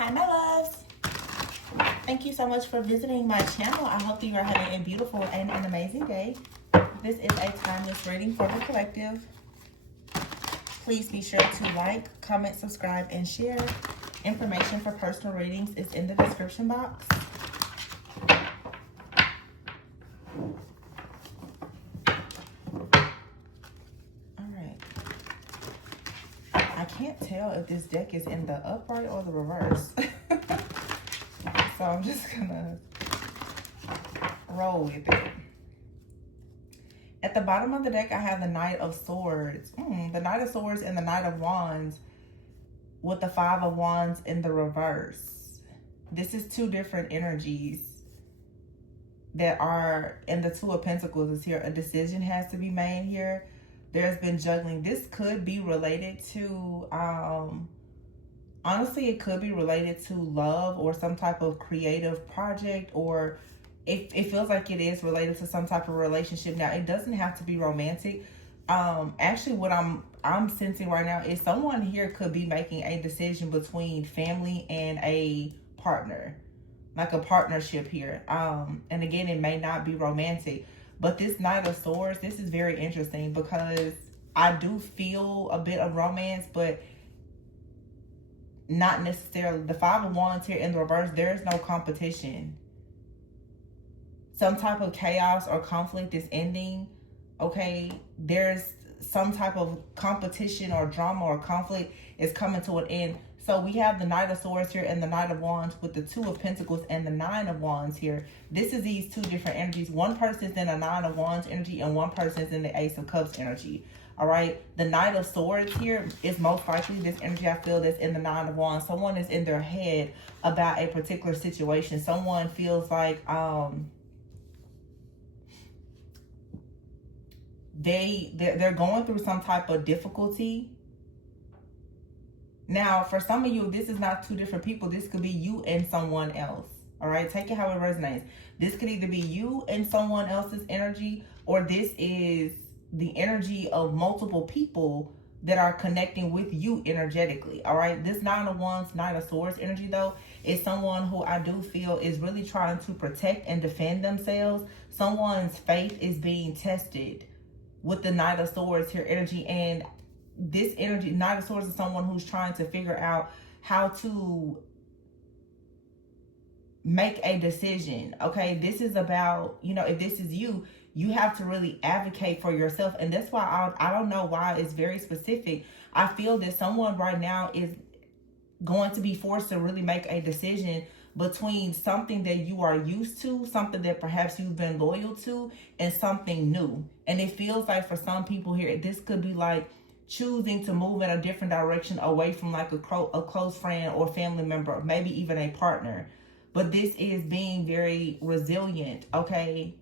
Hi, my loves. Thank you so much for visiting my channel. I hope that you are having a beautiful and an amazing day. This is a timeless reading for the collective. Please be sure to like, comment, subscribe, and share. Information for personal readings is in the description box. Alright. I can't tell if this deck is in the upright or the reverse. So I'm just gonna roll with it. At the bottom of the deck, I have the Knight of Swords. The Knight of Swords and the Knight of Wands with the Five of Wands in the reverse. This is two different energies that are, and the Two of Pentacles is here. A decision has to be made here. There's been juggling. This could be related to, honestly, it could be related to love or some type of creative project, or it feels like it is related to some type of relationship. Now, it doesn't have to be romantic. Actually, what I'm sensing right now is someone here could be making a decision between family and a partner, like a partnership here. And again, it may not be romantic, but this Knight of Swords, this is very interesting because I do feel a bit of romance, but not necessarily. The Five of Wands here in the reverse, there is no competition. Some type of chaos or conflict is ending. Okay, there's some type of competition or drama or conflict is coming to an end. So we have the Knight of Swords here and the Knight of Wands with the Two of Pentacles and the Nine of Wands here. This is these two different energies. One person's in a Nine of Wands energy and one person's in the Ace of Cups energy. All right, the Knight of Swords here is most likely this energy I feel that's in the Nine of Wands. Someone is in their head about a particular situation. Someone feels like they're going through some type of difficulty. Now, for some of you, this is not two different people. This could be you and someone else. All right, take it how it resonates. This could either be you and someone else's energy, or this is the energy of multiple people that are connecting with you energetically. All right, this Nine of Wands, Knight of Swords energy, though, is someone who I do feel is really trying to protect and defend themselves. Someone's faith is being tested with the Knight of Swords here energy. And this energy, Knight of Swords, is someone who's trying to figure out how to make a decision. Okay, this is about, you know, if this is you, you have to really advocate for yourself. And that's why I don't know why it's very specific. I feel that someone right now is going to be forced to really make a decision between something that you are used to, something that perhaps you've been loyal to, and something new. And it feels like for some people here, this could be like choosing to move in a different direction away from like a close friend or family member, maybe even a partner. But this is being very resilient, okay?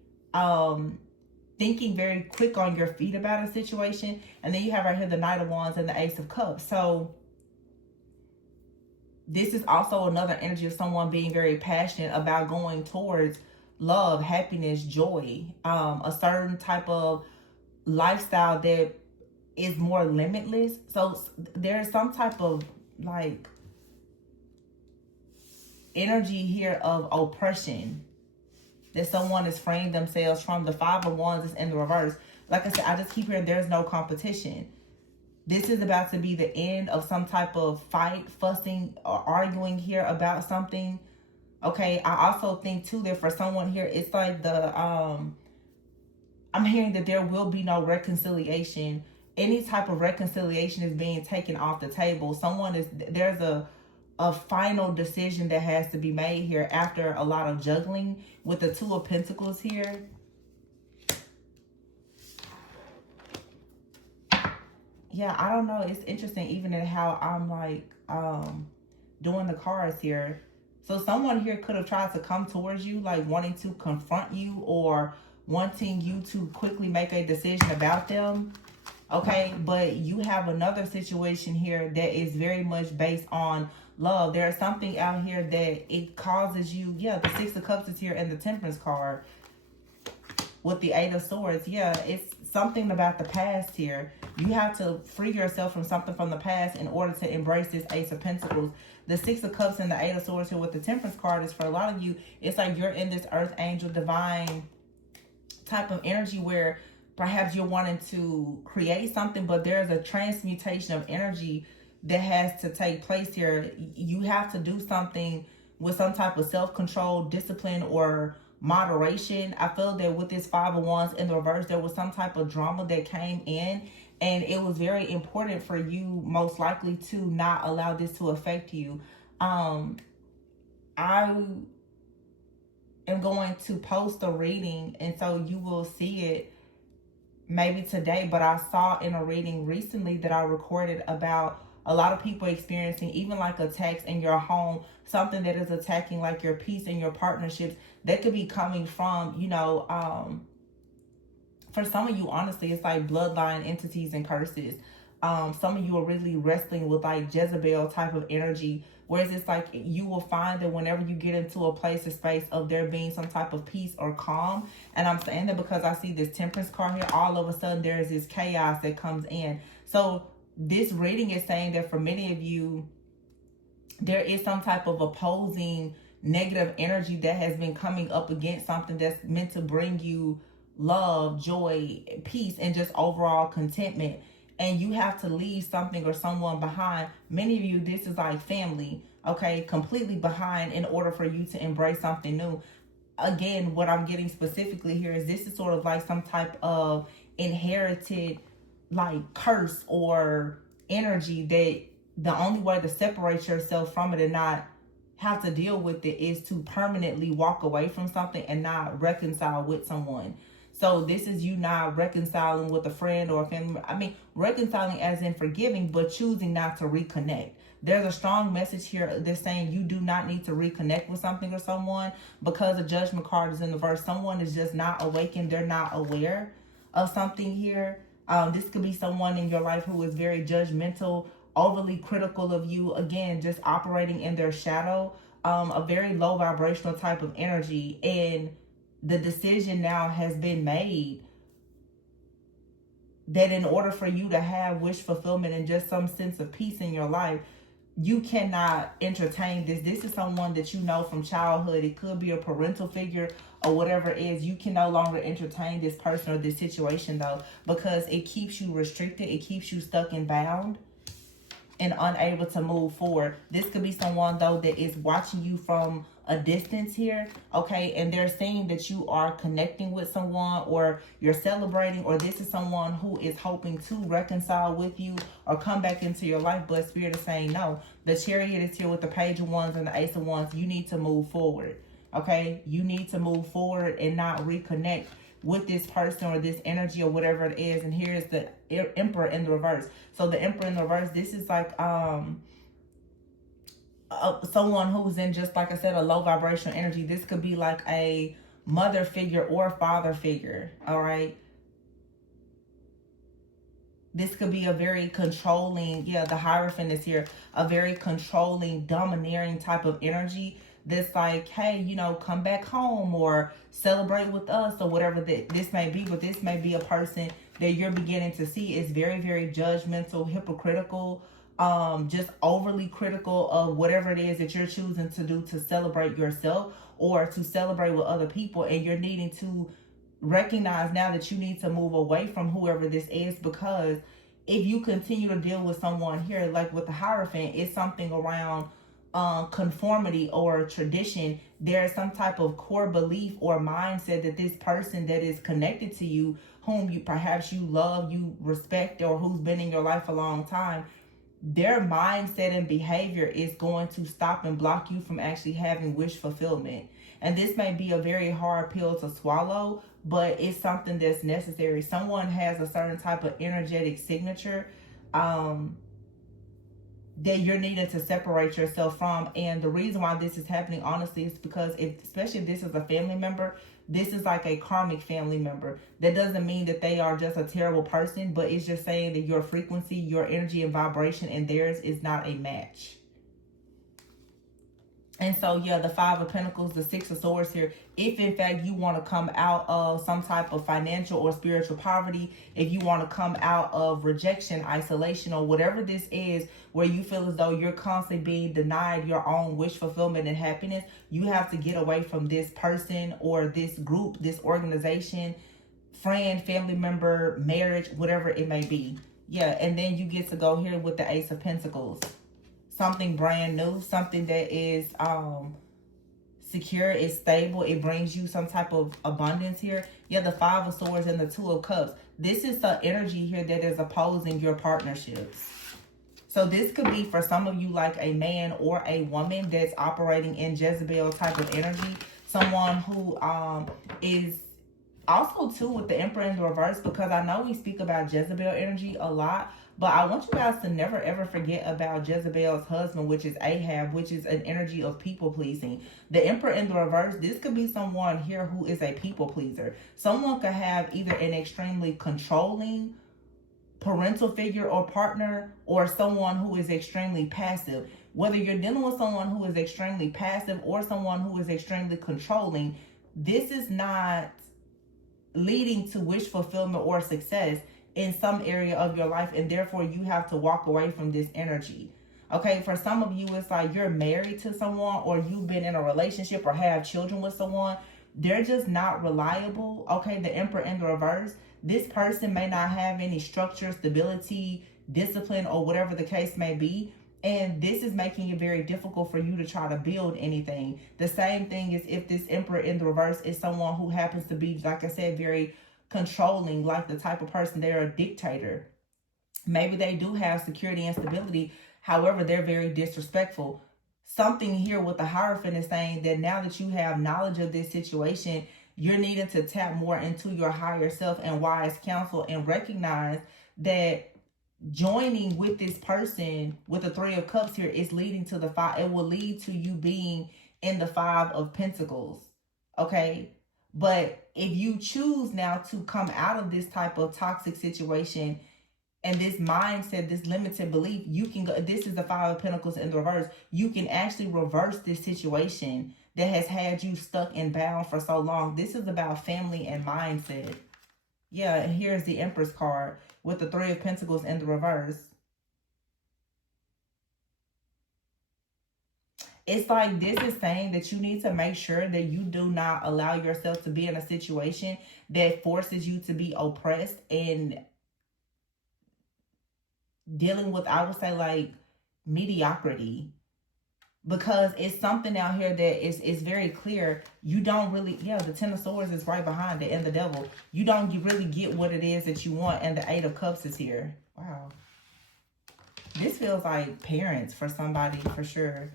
Thinking very quick on your feet about a situation. And then you have right here the Knight of Wands and the Ace of Cups. So this is also another energy of someone being very passionate about going towards love, happiness, joy, a certain type of lifestyle that is more limitless. So there's some type of like energy here of oppression that someone is freeing themselves from. The Five of Wands is in the reverse. Like I said, I just keep hearing there's no competition. This is about to be the end of some type of fight, fussing, or arguing here about something. Okay, I also think too that for someone here, it's like the, I'm hearing that there will be no reconciliation. Any type of reconciliation is being taken off the table. There's a final decision that has to be made here after a lot of juggling with the Two of Pentacles here. Yeah, I don't know. It's interesting even in how I'm like doing the cards here. So someone here could have tried to come towards you, like wanting to confront you or wanting you to quickly make a decision about them. Okay, but you have another situation here that is very much based on love. There is something out here that it causes you. Yeah, the Six of Cups is here and the Temperance card. with the Eight of Swords. Yeah, it's something about the past here. You have to free yourself from something from the past in order to embrace this Ace of Pentacles. The Six of Cups and the Eight of Swords here with the Temperance card is, for a lot of you, it's like you're in this earth angel divine type of energy where perhaps you're wanting to create something, but there's a transmutation of energy that has to take place here. You have to do something with some type of self-control, discipline, or moderation. I feel that with this Five of Wands in the reverse, there was some type of drama that came in, and it was very important for you, most likely, to not allow this to affect you. I am going to post a reading, and so you will see it maybe today, but I saw in a reading recently that I recorded about a lot of people experiencing even like attacks in your home, something that is attacking like your peace and your partnerships that could be coming from, you know, for some of you, honestly, it's like bloodline entities and curses. Some of you are really wrestling with like Jezebel type of energy, whereas it's like you will find that whenever you get into a place or space of there being some type of peace or calm, and I'm saying that because I see this Temperance card here, all of a sudden there is this chaos that comes in. So this reading is saying that for many of you, there is some type of opposing negative energy that has been coming up against something that's meant to bring you love, joy, peace, and just overall contentment. And you have to leave something or someone behind. Many of you, this is like family, okay, completely behind in order for you to embrace something new. Again, what I'm getting specifically here is this is sort of like some type of inherited like curse or energy that the only way to separate yourself from it and not have to deal with it is to permanently walk away from something and not reconcile with someone. So this is you not reconciling with a friend or a family member. I mean, reconciling as in forgiving, but choosing not to reconnect. There's a strong message here that's saying you do not need to reconnect with something or someone because the Judgment card is in the verse. Someone is just not awakened. They're not aware of something here. This could be someone in your life who is very judgmental, overly critical of you. Again, just operating in their shadow, a very low vibrational type of energy. And the decision now has been made that in order for you to have wish fulfillment and just some sense of peace in your life, you cannot entertain this. This is someone that you know from childhood. It could be a parental figure or whatever it is. You can no longer entertain this person or this situation though, because it keeps you restricted. It keeps you stuck and bound and unable to move forward. This could be someone though that is watching you from a distance here, okay, and they're saying that you are connecting with someone or you're celebrating, or this is someone who is hoping to reconcile with you or come back into your life, but Spirit is saying no. The Chariot is here with the Page of Wands and the Ace of Wands. You need to move forward, okay? You need to move forward and not reconnect with this person or this energy or whatever it is. And here's the Emperor in the reverse. So the Emperor in the reverse, this is like someone who's in, just like I said, a low vibrational energy. This could be like a mother figure or father figure, all right? This could be a very controlling, yeah, the Hierophant is here, a very controlling, domineering type of energy that's like, hey, you know, come back home or celebrate with us or whatever that this may be. But this may be a person that you're beginning to see is very, very judgmental, hypocritical, just overly critical of whatever it is that you're choosing to do to celebrate yourself or to celebrate with other people. And you're needing to recognize now that you need to move away from whoever this is, because if you continue to deal with someone here, like with the Hierophant, it's something around conformity or tradition. There's some type of core belief or mindset that this person that is connected to you, whom you perhaps you love, you respect, or who's been in your life a long time, their mindset and behavior is going to stop and block you from actually having wish fulfillment. And this may be a very hard pill to swallow, but it's something that's necessary. Someone has a certain type of energetic signature that you're needing to separate yourself from. And the reason why this is happening, honestly, is because especially if this is a family member, this is like a karmic family member. That doesn't mean that they are just a terrible person, but it's just saying that your frequency, your energy and vibration and theirs is not a match. And so, yeah, the Five of Pentacles, the Six of Swords here. If in fact you want to come out of some type of financial or spiritual poverty, if you want to come out of rejection, isolation, or whatever this is, where you feel as though you're constantly being denied your own wish fulfillment and happiness, you have to get away from this person or this group, this organization, friend, family member, marriage, whatever it may be. Yeah, and then you get to go here with the Ace of Pentacles. Something brand new, something that is secure, is stable, it brings you some type of abundance here. Yeah, the Five of Swords and the Two of Cups. This is the energy here that is opposing your partnerships. So this could be for some of you like a man or a woman that's operating in Jezebel type of energy. Someone who is also too with the Emperor in the reverse, because I know we speak about Jezebel energy a lot, but I want you guys to never ever forget about Jezebel's husband, which is Ahab, which is an energy of people pleasing. The Emperor in the reverse, this could be someone here who is a people pleaser. Someone could have either an extremely controlling parental figure or partner, or someone who is extremely passive. Whether you're dealing with someone who is extremely passive or someone who is extremely controlling, this is not leading to wish fulfillment or success in some area of your life, and therefore you have to walk away from this energy. Okay, for some of you, it's like you're married to someone, or you've been in a relationship or have children with someone. They're just not reliable. Okay, the Emperor in the reverse. This person may not have any structure, stability, discipline, or whatever the case may be. And this is making it very difficult for you to try to build anything. The same thing is if this Emperor in the reverse is someone who happens to be, like I said, very controlling, like the type of person, they're a dictator. Maybe they do have security and stability. However, they're very disrespectful. Something here with the Hierophant is saying that now that you have knowledge of this situation, you're needing to tap more into your higher self and wise counsel, and recognize that joining with this person with the Three of Cups here is leading to the five. It will lead to you being in the Five of Pentacles. Okay. But if you choose now to come out of this type of toxic situation and this mindset, this limited belief, you can go. This is the Five of Pentacles in the reverse. You can actually reverse this situation that has had you stuck and bound for so long. This is about family and mindset. Yeah, and here's the Empress card with the Three of Pentacles in the reverse. It's like this is saying that you need to make sure that you do not allow yourself to be in a situation that forces you to be oppressed and dealing with, I would say, like mediocrity. Because it's something out here that is very clear. You don't really, yeah, the Ten of Swords is right behind it, and the Devil. You don't really get what it is that you want, and the Eight of Cups is here. Wow. This feels like parents for somebody, for sure.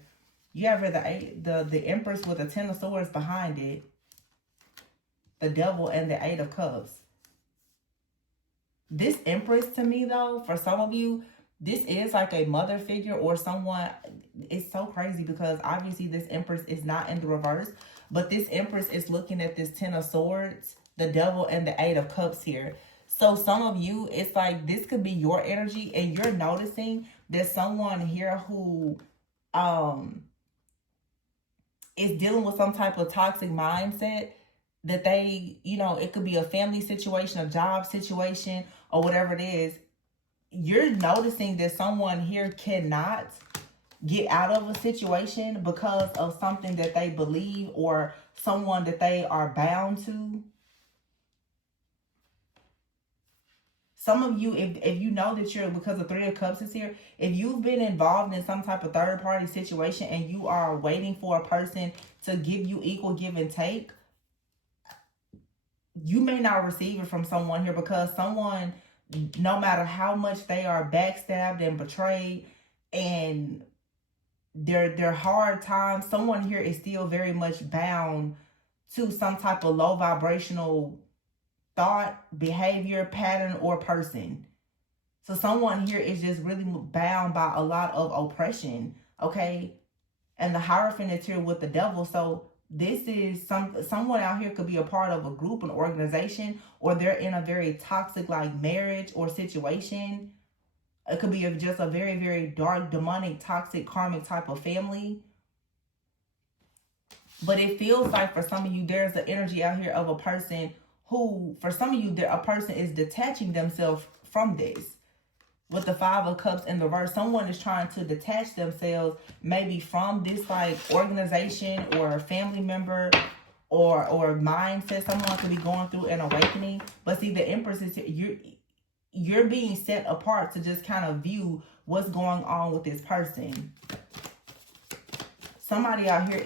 You have the Empress with the Ten of Swords behind it, the Devil, and the Eight of Cups. This Empress, to me, though, for some of you, this is like a mother figure or someone. It's so crazy because obviously this Empress is not in the reverse, but this Empress is looking at this Ten of Swords, the Devil, and the Eight of Cups here. So some of you, it's like this could be your energy, and you're noticing that someone here who is dealing with some type of toxic mindset, that they, you know, it could be a family situation, a job situation, or whatever it is. You're noticing that someone here cannot get out of a situation because of something that they believe or someone that they are bound to. Some of you, if you know that you're, because the Three of Cups is here, if you've been involved in some type of third party situation and you are waiting for a person to give you equal give and take, you may not receive it from someone here, because someone, no matter how much they are backstabbed and betrayed and their hard times, someone here is still very much bound to some type of low vibrational thought, behavior, pattern, or person. So someone here is just really bound by a lot of oppression, okay? And the Hierophant is here with the Devil. So this is someone out here could be a part of a group, an organization, or they're in a very toxic like marriage or situation. It could be just a very, very dark, demonic, toxic, karmic type of family. But it feels like for some of you, there's an energy out here of a person who, for some of you, a person is detaching themselves from this. With the Five of Cups in the reverse, someone is trying to detach themselves maybe from this like organization or family member or mindset. Someone could be going through an awakening. But see, the Empress is you're being set apart to just kind of view what's going on with this person. Somebody out here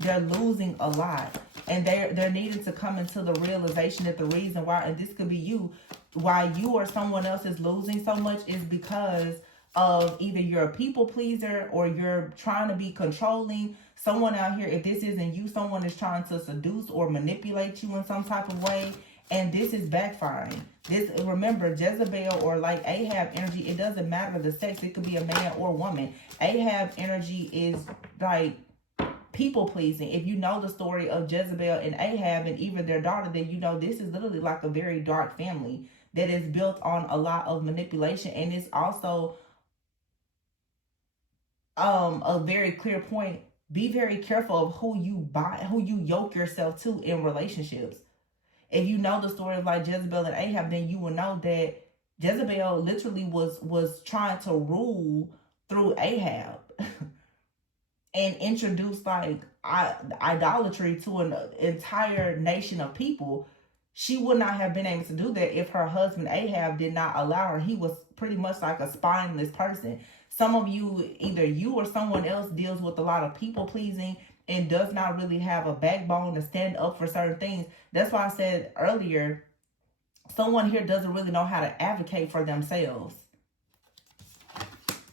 they're losing a lot, and they're needing to come into the realization that the reason why, and this could be you, why you or someone else is losing so much is because of either you're a people pleaser or you're trying to be controlling. Someone out here, if this isn't you, someone is trying to seduce or manipulate you in some type of way, and this is backfiring. This, remember, Jezebel or like Ahab energy, it doesn't matter the sex. It could be a man or woman. Ahab energy is like people pleasing. If you know the story of Jezebel and Ahab and even their daughter, then you know this is literally like a very dark family that is built on a lot of manipulation. And it's also a very clear point. Be very careful of who you yoke yourself to in relationships. If you know the story of like Jezebel and Ahab, then you will know that Jezebel literally was trying to rule through Ahab and introduce like idolatry to an entire nation of people. She would not have been able to do that if her husband Ahab did not allow her. He was pretty much like a spineless person. Some of you, either you or someone else, deals with a lot of people pleasing and does not really have a backbone to stand up for certain things. That's why I said earlier, someone here doesn't really know how to advocate for themselves.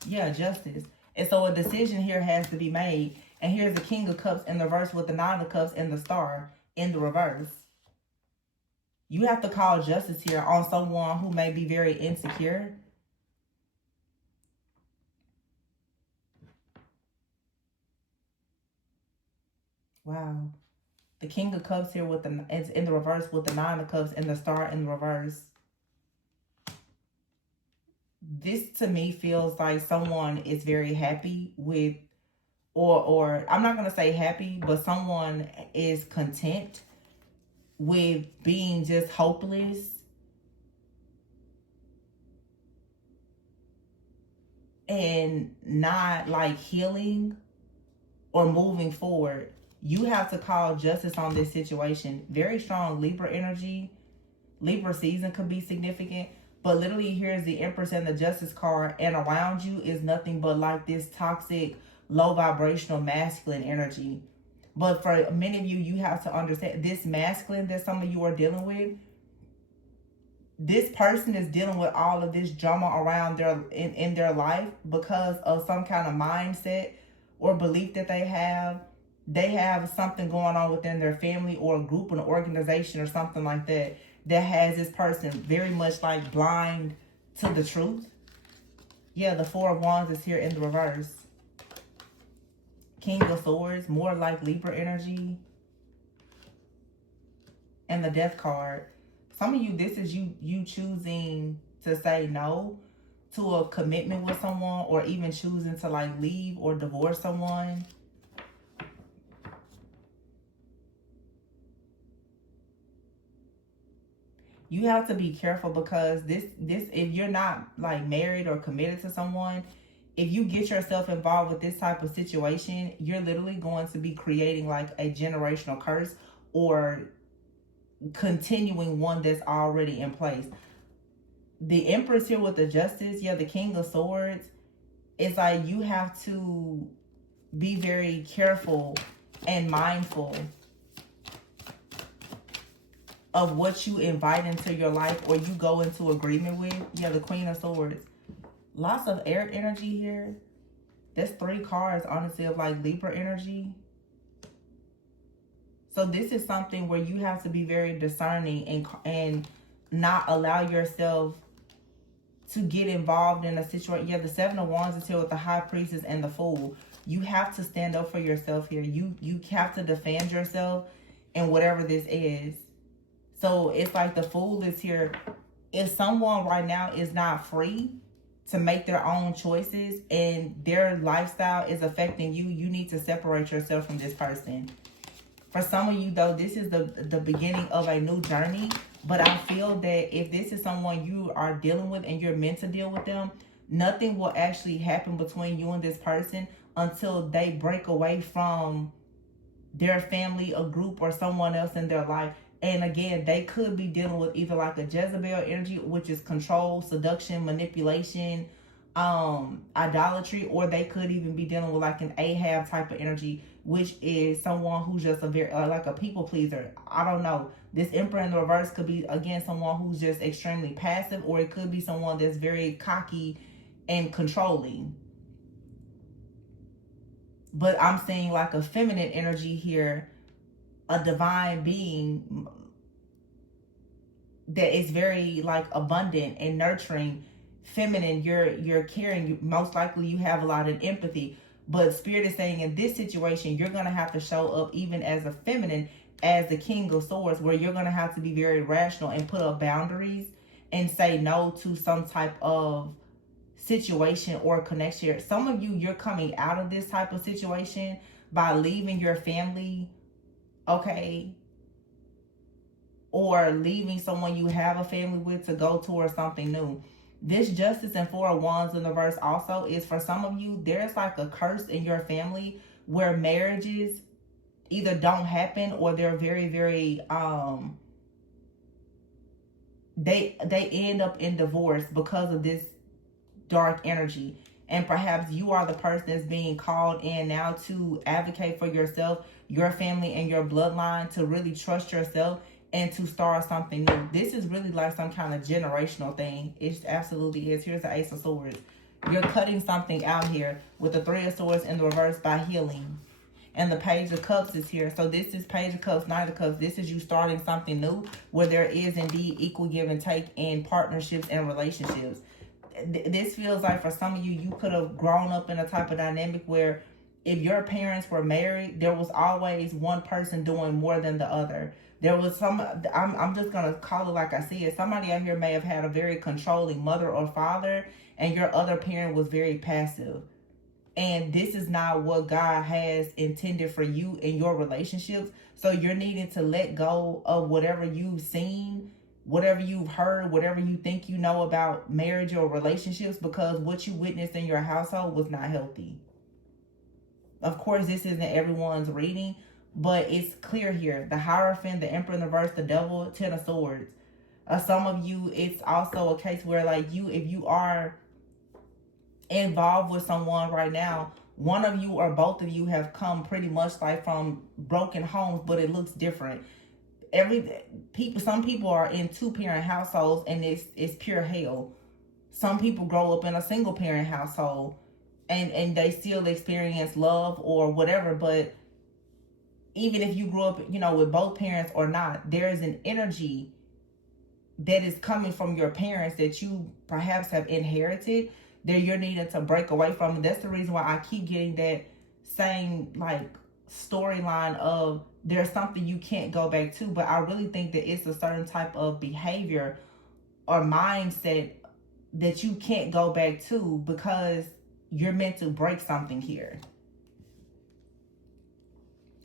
Yeah, justice. And so a decision here has to be made. And here's the King of Cups in the reverse with the Nine of Cups and the Star in the reverse. You have to call justice here on someone who may be very insecure. Wow. The King of Cups here with it's in the reverse with the Nine of Cups and the Star in the reverse. This to me feels like someone is very happy with, or I'm not going to say happy, but someone is content with being just hopeless and not like healing or moving forward. You have to call justice on this situation. Very strong Libra energy. Libra season could be significant. But literally here's the Empress and the Justice card. And around you is nothing but like this toxic, low vibrational masculine energy. But for many of you, you have to understand this masculine that some of you are dealing with. This person is dealing with all of this drama around in their life because of some kind of mindset or belief that they have. They have something going on within their family or a group, an organization or something like that has this person very much like blind to the truth. Yeah, the Four of Wands is here in the reverse. King of Swords, more like Libra energy. And the Death card. Some of you, this is you choosing to say no to a commitment with someone, or even choosing to like leave or divorce someone. You have to be careful because this if you're not like married or committed to someone, if you get yourself involved with this type of situation, you're literally going to be creating like a generational curse or continuing one that's already in place. The Empress here with the Justice, yeah, the King of Swords, it's like you have to be very careful and mindful of what you invite into your life or you go into agreement with. Yeah, the Queen of Swords. Lots of air energy here. There's 3 cards, honestly, of like Libra energy. So this is something where you have to be very discerning and not allow yourself to get involved in a situation. Yeah, the Seven of Wands is here with the High Priestess and the Fool. You have to stand up for yourself here. You have to defend yourself in whatever this is. So it's like the Fool is here. If someone right now is not free to make their own choices and their lifestyle is affecting you, you need to separate yourself from this person. For some of you, though, this is the beginning of a new journey. But I feel that if this is someone you are dealing with and you're meant to deal with them, nothing will actually happen between you and this person until they break away from their family, a group, or someone else in their life. And again, they could be dealing with either like a Jezebel energy, which is control, seduction, manipulation, idolatry, or they could even be dealing with like an Ahab type of energy, which is someone who's just a very like a people pleaser. I don't know. This Emperor in the reverse could be, again, someone who's just extremely passive, or it could be someone that's very cocky and controlling. But I'm seeing like a feminine energy here, a divine being that is very like abundant and nurturing, feminine. You're caring. Most likely you have a lot of empathy. But Spirit is saying in this situation, you're going to have to show up even as a feminine, as the King of Swords, where you're going to have to be very rational and put up boundaries and say no to some type of situation or connection. Some of you, you're coming out of this type of situation by leaving your family, okay, or leaving someone you have a family with to go towards something new. This Justice and Four of Wands in the verse also is, for some of you, there's like a curse in your family where marriages either don't happen or they're very, very they end up in divorce because of this dark energy. And perhaps you are the person that's being called in now to advocate for yourself, your family, and your bloodline, to really trust yourself and to start something new. This is really like some kind of generational thing. It absolutely is. Here's the Ace of Swords. You're cutting something out here with the Three of Swords in the reverse by healing. And the Page of Cups is here. So this is Page of Cups, Knight of Cups. This is you starting something new where there is indeed equal give and take in partnerships and relationships. This feels like for some of you, you could have grown up in a type of dynamic where if your parents were married, there was always one person doing more than the other. There was I'm just going to call it like I see it. Somebody out here may have had a very controlling mother or father, and your other parent was very passive. And this is not what God has intended for you in your relationships. So you're needing to let go of whatever you've seen, whatever you've heard, whatever you think you know about marriage or relationships, because what you witnessed in your household was not healthy. Of course, this isn't everyone's reading, but it's clear here. The Hierophant, the Emperor in the reverse, the Devil, Ten of Swords. Some of you, it's also a case where like if you are involved with someone right now, one of you or both of you have come pretty much like from broken homes, but it looks different. Some people are in 2-parent households and it's pure hell. Some people grow up in a single parent household and they still experience love or whatever. But even if you grew up, with both parents or not, there is an energy that is coming from your parents that you perhaps have inherited that you're needing to break away from. And that's the reason why I keep getting that same like storyline of there's something you can't go back to. But I really think that it's a certain type of behavior or mindset that you can't go back to because you're meant to break something here.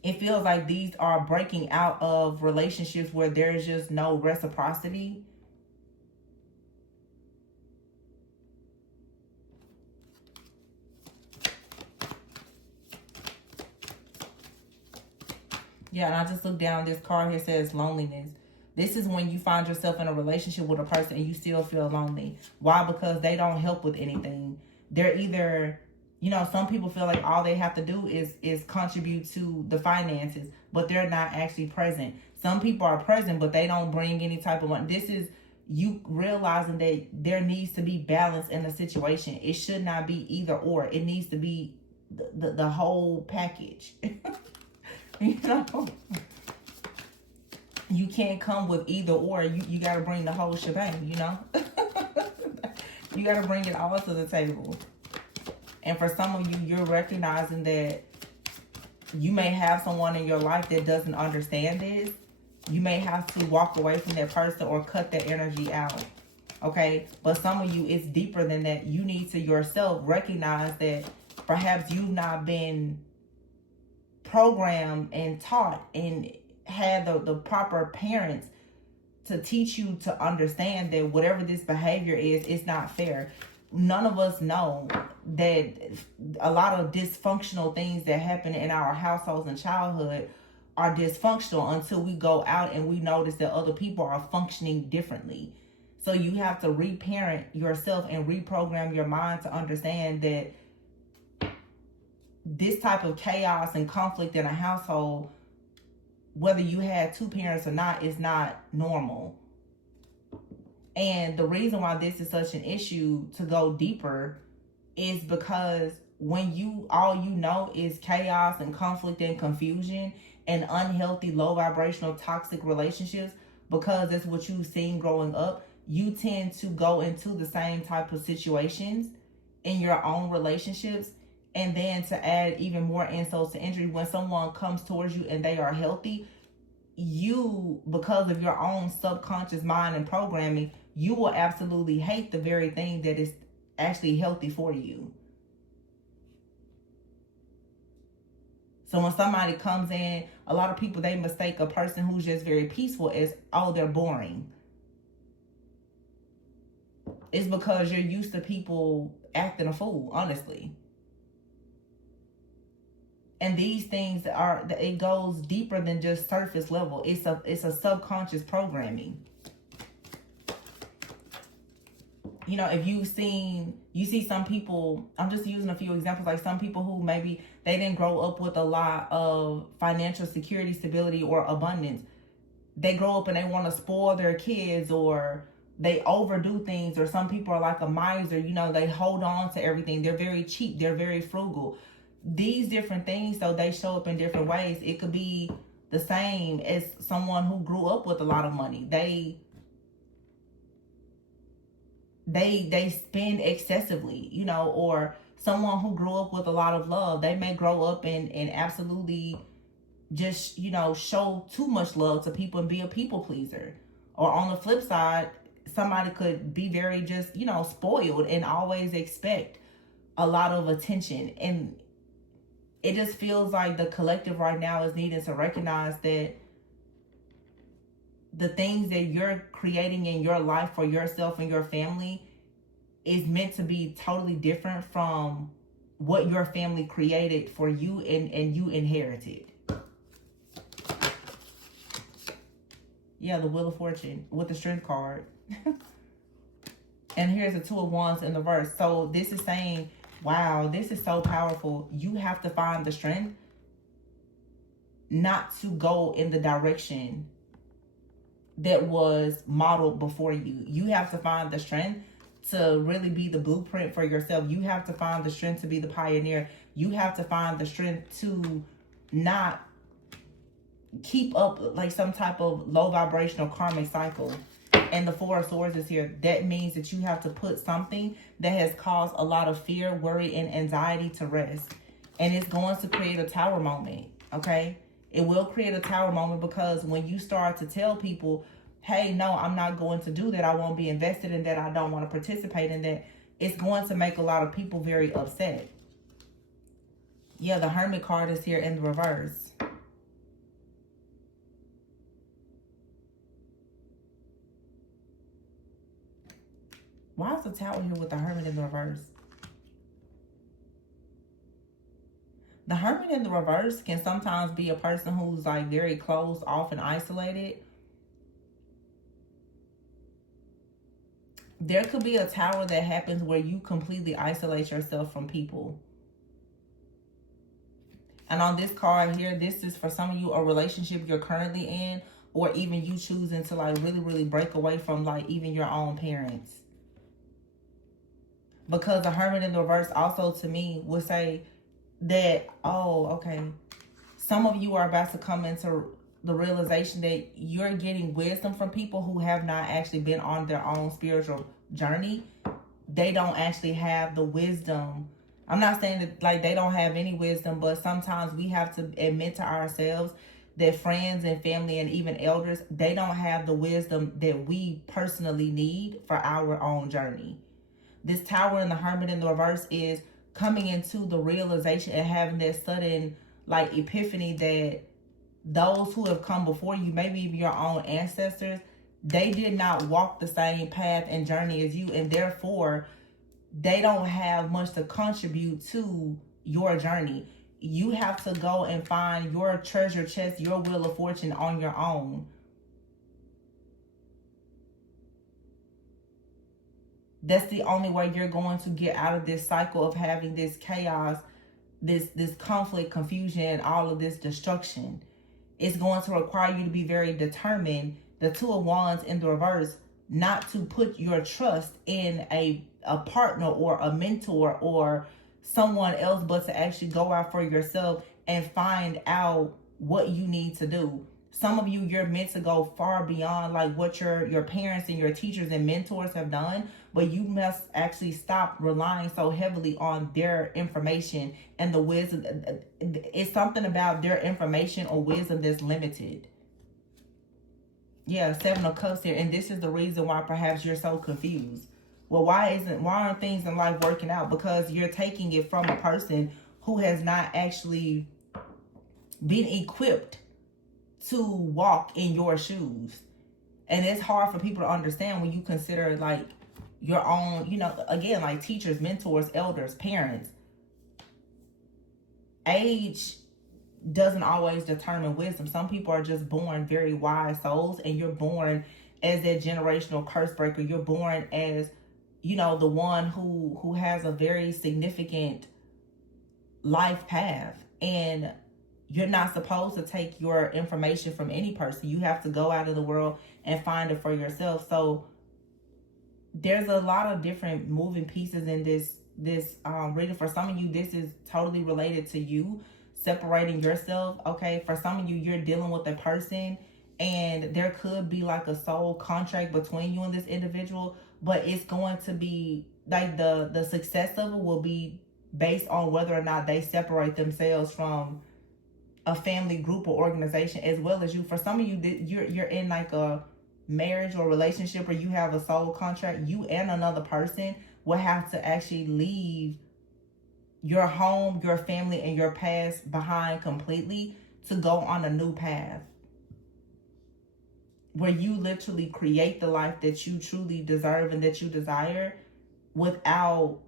It feels like these are breaking out of relationships where there's just no reciprocity. Yeah, and I just looked down, this card here says loneliness. This is when you find yourself in a relationship with a person and you still feel lonely. Why? Because they don't help with anything. They're either, some people feel like all they have to do is contribute to the finances, but they're not actually present. Some people are present, but they don't bring any type of money. This is you realizing that there needs to be balance in the situation. It should not be either or. It needs to be the whole package. You can't come with either or. You got to bring the whole shebang, You got to bring it all to the table. And for some of you, you're recognizing that you may have someone in your life that doesn't understand this. You may have to walk away from that person or cut that energy out. Okay? But some of you, it's deeper than that. You need to yourself recognize that perhaps you've not been programmed and taught and had the proper parents to teach you to understand that whatever this behavior is, it's not fair. None of us know that a lot of dysfunctional things that happen in our households and childhood are dysfunctional until we go out and we notice that other people are functioning differently. So you have to reparent yourself and reprogram your mind to understand that this type of chaos and conflict in a household, whether you had two parents or not, is not normal. And the reason why this is such an issue to go deeper is because when all you know is chaos and conflict and confusion and unhealthy, low vibrational, toxic relationships, because that's what you've seen growing up, you tend to go into the same type of situations in your own relationships. And then to add even more insults to injury, when someone comes towards you and they are healthy, you, because of your own subconscious mind and programming, you will absolutely hate the very thing that is actually healthy for you. So when somebody comes in, a lot of people, they mistake a person who's just very peaceful as, oh, they're boring. It's because you're used to people acting a fool, honestly. And these things it goes deeper than just surface level. It's a subconscious programming. You know, if you see some people, I'm just using a few examples, like some people who maybe they didn't grow up with a lot of financial security, stability, or abundance. They grow up and they want to spoil their kids, or they overdo things, or some people are like a miser, you know, they hold on to everything. They're very cheap. They're very frugal. These different things, so they show up in different ways. It could be the same as someone who grew up with a lot of money. They spend excessively, you know, or someone who grew up with a lot of love. They may grow up and absolutely just, you know, show too much love to people and be a people pleaser. Or on the flip side, somebody could be very just, you know, spoiled and always expect a lot of attention. And it just feels like the collective right now is needing to recognize that the things that you're creating in your life for yourself and your family is meant to be totally different from what your family created for you and you inherited. Yeah, the Wheel of Fortune with the Strength card. And here's the Two of Wands in the reverse. So this is saying, wow, this is so powerful. You have to find the strength not to go in the direction that was modeled before you. You have to find the strength to really be the blueprint for yourself. You have to find the strength to be the pioneer. You have to find the strength to not keep up like some type of low vibrational karmic cycle. And the Four of Swords is here. That means that you have to put something that has caused a lot of fear, worry, and anxiety to rest. And it's going to create a tower moment, okay? It will create a tower moment because when you start to tell people, hey, no, I'm not going to do that. I won't be invested in that. I don't want to participate in that. It's going to make a lot of people very upset. Yeah, the Hermit card is here in the reverse. Why is the Tower here with the Hermit in the reverse? The Hermit in the reverse can sometimes be a person who's like very closed off and isolated. There could be a tower that happens where you completely isolate yourself from people. And on this card here, this is for some of you a relationship you're currently in, or even you choosing to like really, really break away from like even your own parents. Because the Hermit in the reverse also to me would say that, oh, okay, some of you are about to come into the realization that you're getting wisdom from people who have not actually been on their own spiritual journey. They don't actually have the wisdom. I'm not saying that like they don't have any wisdom, but sometimes we have to admit to ourselves that friends and family and even elders, they don't have the wisdom that we personally need for our own journey. This Tower and the Hermit in the reverse is coming into the realization and having that sudden like epiphany that those who have come before you, maybe even your own ancestors, they did not walk the same path and journey as you, and therefore they don't have much to contribute to your journey. You have to go and find your treasure chest, your wheel of fortune on your own. That's the only way you're going to get out of this cycle of having this chaos, this conflict, confusion, all of this destruction. It's going to require you to be very determined. The Two of Wands in the reverse, not to put your trust in a partner or a mentor or someone else, but to actually go out for yourself and find out what you need to do. Some of you, you're meant to go far beyond like what your parents and your teachers and mentors have done, but you must actually stop relying so heavily on their information and the wisdom. It's something about their information or wisdom that's limited. Yeah, Seven of Cups here, and this is the reason why perhaps you're so confused. Well, why aren't things in life working out? Because you're taking it from a person who has not actually been equipped to walk in your shoes. And it's hard for people to understand when you consider like your own, you know, again, like teachers, mentors, elders, parents. Age doesn't always determine wisdom. Some people are just born very wise souls, and you're born as that generational curse breaker. You're born as, you know, the one who has a very significant life path, and you're not supposed to take your information from any person. You have to go out in the world and find it for yourself. So there's a lot of different moving pieces in this reading. For some of you, this is totally related to you separating yourself. Okay, for some of you, you're dealing with a person and there could be like a soul contract between you and this individual, but it's going to be like the success of it will be based on whether or not they separate themselves from a family, group, or organization, as well as you. For some of you, you're in like a marriage or relationship where you have a soul contract. You and another person will have to actually leave your home, your family, and your past behind completely to go on a new path where you literally create the life that you truly deserve and that you desire without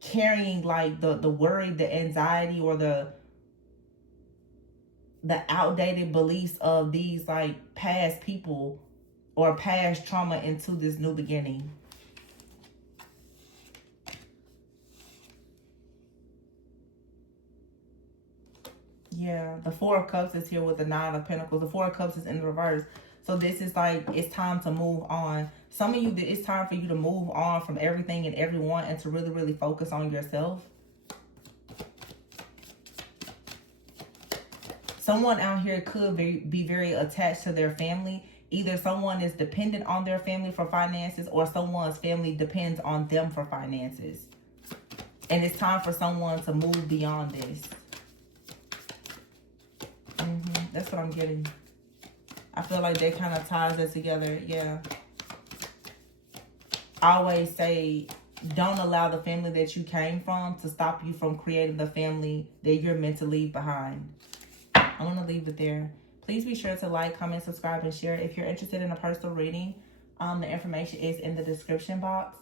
carrying like the worry, the anxiety, or the outdated beliefs of these like past people or past trauma into this new beginning. Yeah, the Four of Cups is here with the Nine of Pentacles. The Four of Cups is in the reverse. So this is like, it's time to move on. Some of you, it's time for you to move on from everything and everyone and to really, really focus on yourself. Someone out here could be very attached to their family. Either someone is dependent on their family for finances, or someone's family depends on them for finances. And it's time for someone to move beyond this. That's what I'm getting. I feel like that kind of ties it together. Yeah. I always say, don't allow the family that you came from to stop you from creating the family that you're meant to leave behind. I'm going to leave it there. Please be sure to like, comment, subscribe, and share. If you're interested in a personal reading, the information is in the description box.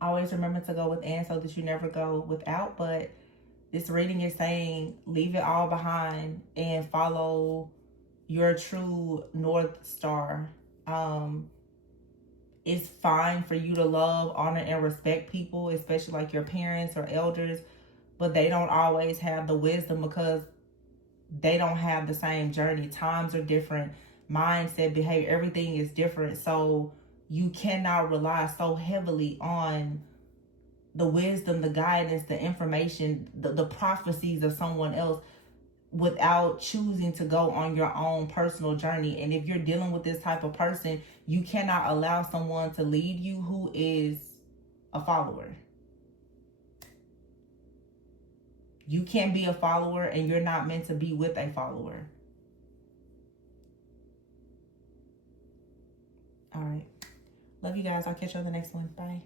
Always remember to go within so that you never go without. But this reading is saying, leave it all behind and follow your true North Star. It's fine for you to love, honor, and respect people, especially like your parents or elders, but they don't always have the wisdom because they don't have the same journey. Times are different. Mindset, behavior, everything is different. So you cannot rely so heavily on the wisdom, the guidance, the information, the prophecies of someone else without choosing to go on your own personal journey. And if you're dealing with this type of person, you cannot allow someone to lead you who is a follower. You can't be a follower, and you're not meant to be with a follower. All right. Love you guys. I'll catch you on the next one. Bye.